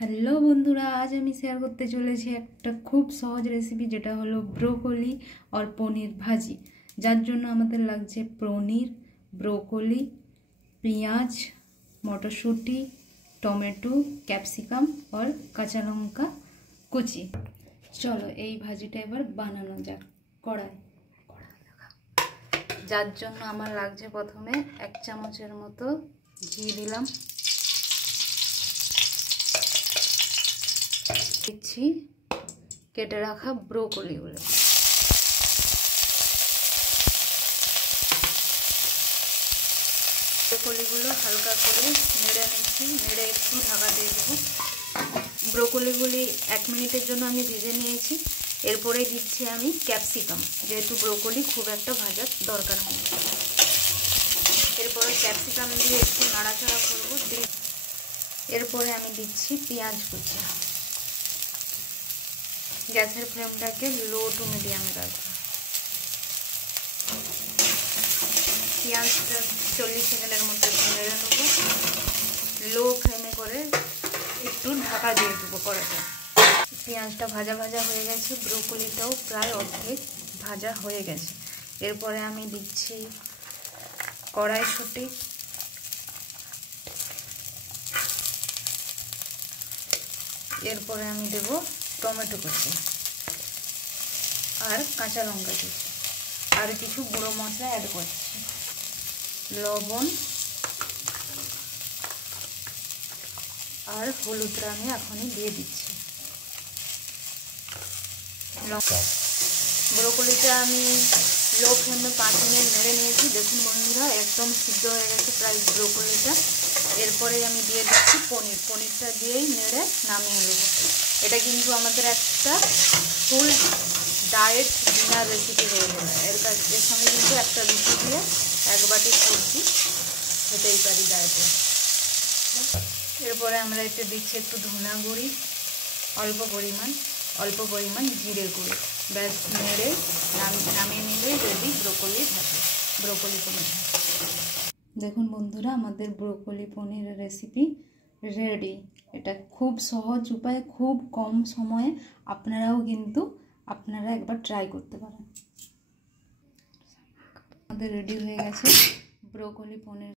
Hello বন্ধুরা, আজ আমি শেয়ার করতে চলেছি একটা খুব সহজ রেসিপি, যেটা হলো ব্রোকলি আর পনির ভাজি। যার জন্য আমাদের লাগছে পনির, ব্রোকলি, পেঁয়াজ, মটরশুঁটি, টমেটো, ক্যাপসিকাম আর কাঁচা লঙ্কা কুচি। চলো এই ভাজিটা এবার বানানো যাক। কড়াই, যার জন্য আমার লাগছে প্রথমে 1 চামচের মতো ঘি দিলাম। দিচ্ছি কেটে রাখা ব্রোকলিগুলো। ব্রোকলিগুলো হালকা করে নেড়ে নিচ্ছি, নেড়ে একটু ঢাকা দিয়ে দেবো। ব্রোকলিগুলি 1 মিনিটের জন্য আমি ভেজে নিয়েছি। এরপরে দিচ্ছি আমি ক্যাপসিকাম, যেহেতু ব্রোকলি খুব একটা ভাজার দরকার নেই। এরপরে ক্যাপসিকাম দিয়ে একটু নাড়াচাড়া করবো। এরপরে আমি দিচ্ছি পেঁয়াজ কুচি। গ্যাসের ফ্লেমটাকে লো টু মিডিয়ামে রাখবো। পেঁয়াজটা 40 সেকেন্ডের মধ্যে নেড়ে নেবো। লো ফ্লেমে করে একটু ঢাকা দিয়ে দেবো কড়াটা। পেঁয়াজটা ভাজা ভাজা হয়ে গেছে, ব্রোকলিটাও প্রায় অর্ধেক ভাজা হয়ে গেছে। এরপরে আমি দিচ্ছি কড়াইশুঁটি, এরপরে আমি দেবো টমেটো কুচি আর কাঁচা লঙ্কা কুচি, আর কিছু গুঁড়ো মশলা অ্যাড করছি, লবণ আর হলুদটা আমি এখনই দিয়ে দিচ্ছি। ব্রোকলিটা আমি লো ফ্লেমে 5 মিনিট নেড়ে নিয়েছি। দেখুন বন্ধুরা, একদম সিদ্ধ হয়ে গেছে প্রায় ব্রোকলিটা। এরপরে আমি দিয়ে দিচ্ছি পনিরটা দিয়েই নেড়ে নামিয়ে নেব। এটা কিন্তু আমাদের একটা ফুল ডায়েট ডিনার রেসিপি হয়ে যাবে। এর সঙ্গে কিন্তু একটা রুটি দিয়ে 1 বাটি সবজি খেতেই পারি ডায়েটে। এরপরে আমরা এতে দিচ্ছি একটু ধনা গুঁড়ি, অল্প পরিমাণ জিরে গুঁড়ি। ব্যাস নেড়ে নামিয়ে নিলে রেডি ব্রোকলি পনির। দেখুন বন্ধুরা, আমাদের ব্রোকলি পনিরের রেসিপি রেডি। এটা খুব সহজ উপায়, খুব কম সময়ে আপনারা একবার ট্রাই করতে পারেন। আমাদের রেডি হয়ে গেছে ব্রোকলি পনির।